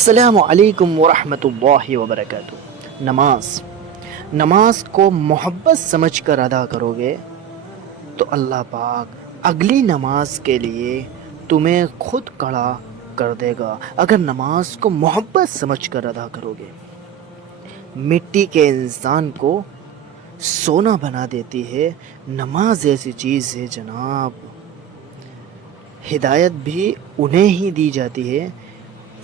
السلام علیکم ورحمۃ اللہ وبرکاتہ۔ نماز کو محبت سمجھ کر ادا کرو گے تو اللہ پاک اگلی نماز کے لیے تمہیں خود کھڑا کر دے گا، اگر نماز کو محبت سمجھ کر ادا کرو گے۔ مٹی کے انسان کو سونا بنا دیتی ہے، نماز ایسی چیز ہے جناب، ہدایت بھی انہیں ہی دی جاتی ہے۔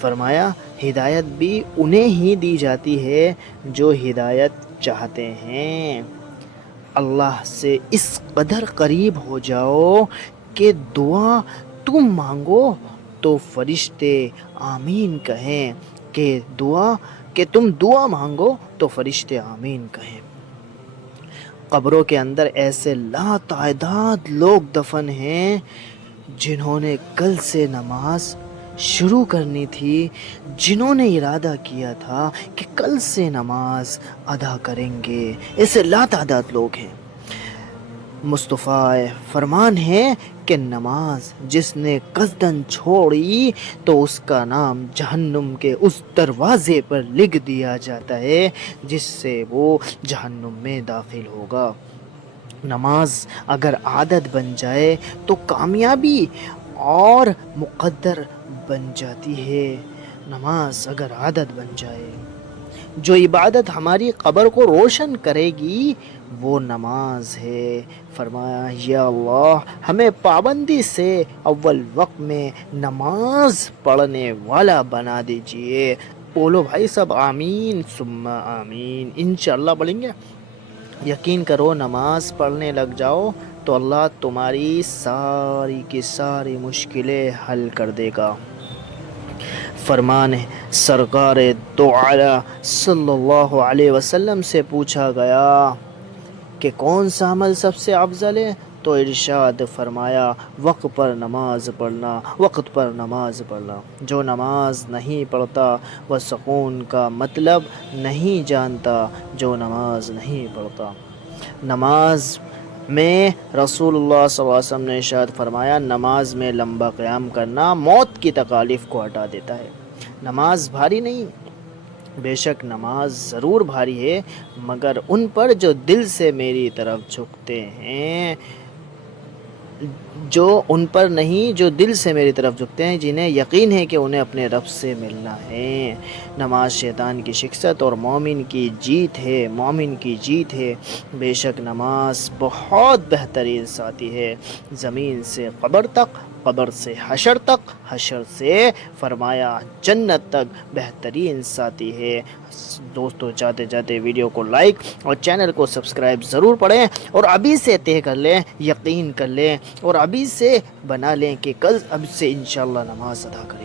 فرمایا ہدایت بھی انہیں ہی دی جاتی ہے جو ہدایت چاہتے ہیں۔ اللہ سے اس قدر قریب ہو جاؤ کہ دعا تم مانگو تو فرشتے آمین کہیں، کہ تم دعا مانگو تو فرشتے آمین کہیں۔ قبروں کے اندر ایسے لا تعداد لوگ دفن ہیں جنہوں نے کل سے نماز شروع کرنی تھی، جنہوں نے ارادہ کیا تھا کہ کل سے نماز ادا کریں گے، ایسے لا تعداد لوگ ہیں۔ مصطفیٰ فرمان ہے کہ نماز جس نے قصداً چھوڑی تو اس کا نام جہنم کے اس دروازے پر لکھ دیا جاتا ہے جس سے وہ جہنم میں داخل ہوگا۔ نماز اگر عادت بن جائے تو کامیابی اور مقدر بن جاتی ہے۔ نماز اگر عادت بن جائے، جو عبادت ہماری قبر کو روشن کرے گی وہ نماز ہے۔ فرمایا یا اللہ ہمیں پابندی سے اول وقت میں نماز پڑھنے والا بنا دیجئے۔ بولو بھائی سب آمین ثم آمین۔ انشاءاللہ پڑھیں گے۔ یقین کرو نماز پڑھنے لگ جاؤ تو اللہ تمہاری ساری کی ساری مشکلیں حل کر دے گا۔ فرمان ہے سرکار دو عالم صلی اللہ علیہ وسلم سے پوچھا گیا کہ کون سا عمل سب سے افضل ہے، تو ارشاد فرمایا وقت پر نماز پڑھنا، وقت پر نماز پڑھنا۔ جو نماز نہیں پڑھتا وہ سکون کا مطلب نہیں جانتا، جو نماز نہیں پڑھتا۔ نماز میں رسول اللہ صلی اللہ علیہ وسلم نے ارشاد فرمایا نماز میں لمبا قیام کرنا موت کی تکالیف کو ہٹا دیتا ہے۔ نماز بھاری نہیں، بے شک نماز ضرور بھاری ہے، مگر ان پر جو دل سے میری طرف جھکتے ہیں، جو ان پر نہیں جو دل سے میری طرف جھکتے ہیں، جنہیں یقین ہے کہ انہیں اپنے رب سے ملنا ہے۔ نماز شیطان کی شکست اور مومن کی جیت ہے، مومن کی جیت ہے۔ بے شک نماز بہت بہترین ساتھی ہے، زمین سے قبر تک، قبر سے حشر تک، حشر سے فرمایا جنت تک بہترین ساتھی ہے۔ دوستو جاتے جاتے ویڈیو کو لائک اور چینل کو سبسکرائب ضرور پڑھیں، اور ابھی سے طے کر لیں، یقین کر لیں، اور ابھی سے بنا لیں کہ کل اب سے انشاءاللہ نماز ادا کریں۔